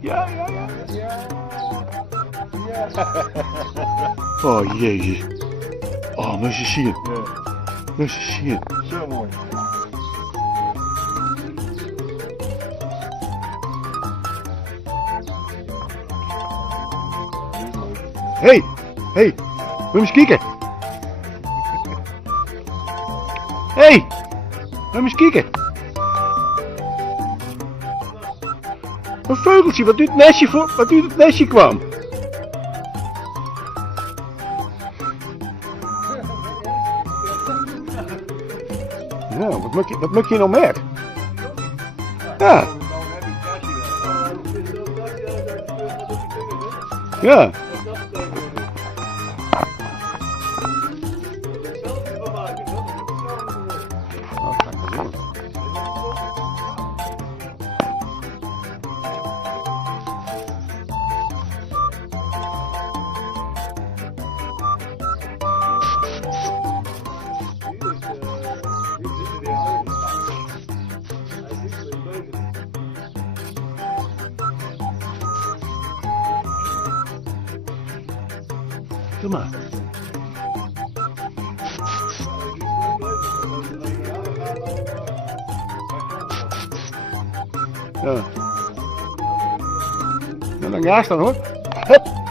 Ja. Oh jezus. Oh, moet je zien. Moet je zien. Zo mooi. Hey, moet je eens kijken. Hey, moet je eens kijken. Een vogeltje, wat uit het nestje kwam. Ja, wat moet je nou met? Ja. Ja. Doe maar. Ja. En dan ga je dan hoor. Hup.